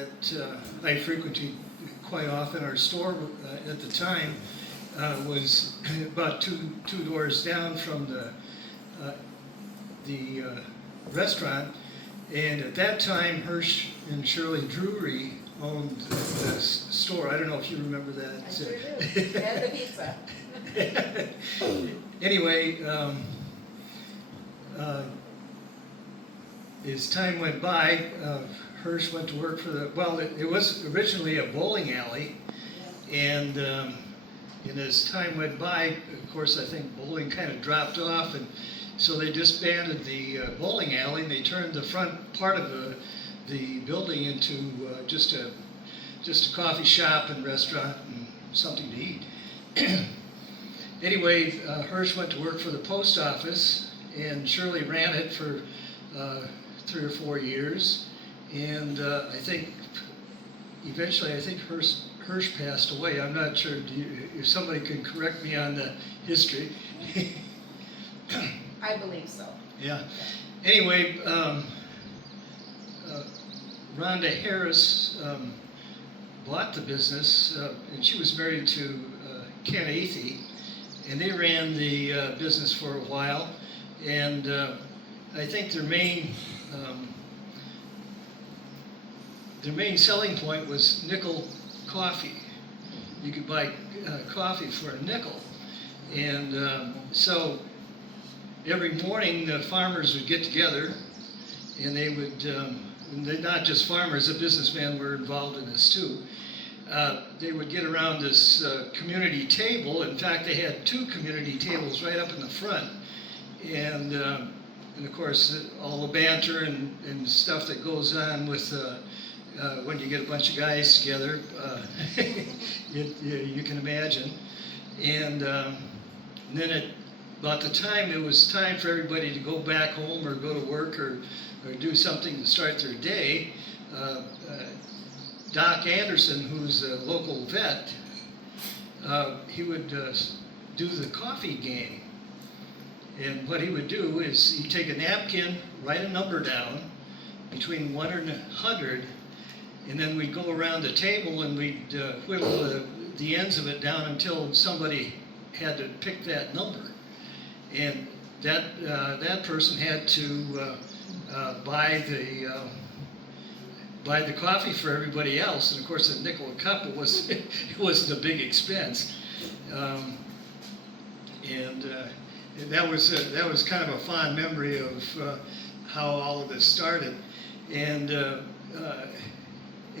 that I frequented quite often. Our store at the time was about two doors down from the restaurant, and at that time Hirsch and Shirley Drury owned the store. I don't know if you remember that. I sure do. And the pizza. Anyway, as time went by, Hirsch went to work for it was originally a bowling alley, and as time went by, of course, I think bowling kind of dropped off, and so they disbanded the bowling alley, and they turned the front part of the building into just a coffee shop and restaurant and something to eat. Anyway, Hirsch went to work for the post office, and Shirley ran it for 3 or 4 years, and I think eventually Hirsch passed away. I'm not sure if somebody can correct me on the history. I believe so. Yeah. Anyway, Rhonda Harris bought the business, and she was married to Ken Athey, and they ran the business for a while. And I think their main selling point was nickel coffee. You could buy coffee for a nickel, and so every morning the farmers would get together, and they would, not just farmers, the businessmen were involved in this too. They would get around this community table. In fact, they had 2 community tables right up in the front, and of course all the banter and stuff that goes on with when you get a bunch of guys together, you can imagine. And then about the time it was time for everybody to go back home or go to work or do something to start their day, Doc Anderson, who's a local vet, he would do the coffee game. And what he would do is he'd take a napkin, write a number down between 1 and 100, and then we'd go around the table and we'd whittle the ends of it down until somebody had to pick that number. And that person had to buy the coffee for everybody else. And of course, a nickel a cup, it wasn't a big expense. And that was kind of a fond memory of how all of this started. And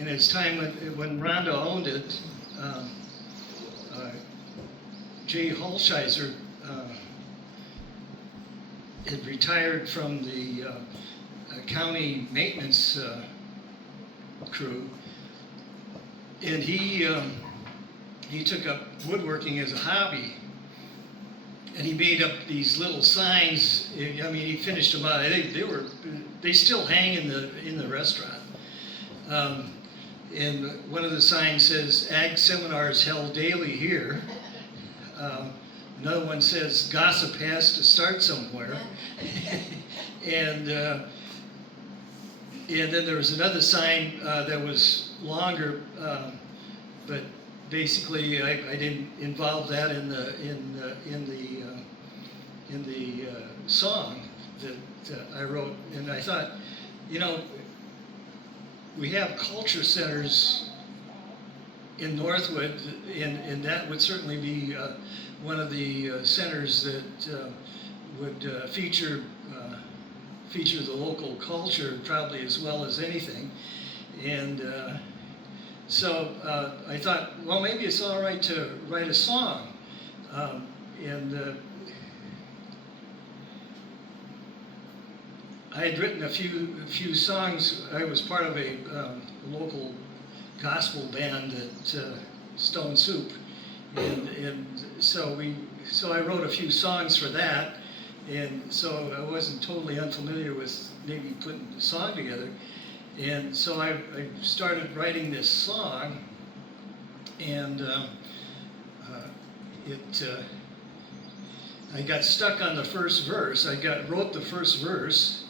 as time when Rhonda owned it, Jay Holsheiser had retired from the county maintenance crew, and he took up woodworking as a hobby, and he made up these little signs. I mean, he finished them out. They still hang in the restaurant. And one of the signs says, "Ag seminars held daily here." Another one says, "Gossip has to start somewhere." And then there was another sign that was longer, but basically I didn't involve that in the song that I wrote. And I thought, we have culture centers in Northwood, and that would certainly be one of the centers that would feature the local culture probably as well as anything. And so I thought, well, maybe it's all right to write a song. I had written a few songs. I was part of a local gospel band at Stone Soup, and so I wrote a few songs for that, and so I wasn't totally unfamiliar with maybe putting the song together, and so I started writing this song, and I got stuck on the first verse. Wrote the first verse,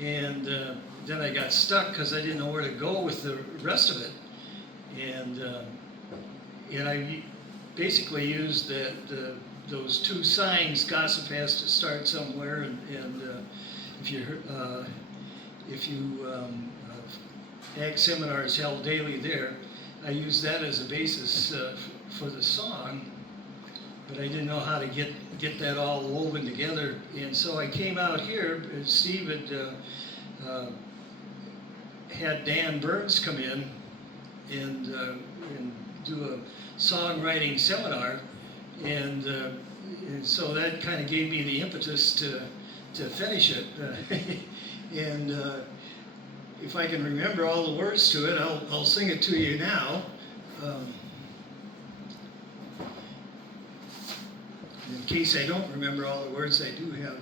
and then I got stuck because I didn't know where to go with the rest of it. And I basically used those two signs, gossip has to start somewhere, and if you ag seminars held daily there, I used that as a basis for the song, but I didn't know how to get that all woven together. And so I came out here, and Steve had Dan Burns come in and do a songwriting seminar, and so that kind of gave me the impetus to finish it. And if I can remember all the words to it, I'll sing it to you now. In case I don't remember all the words, I do have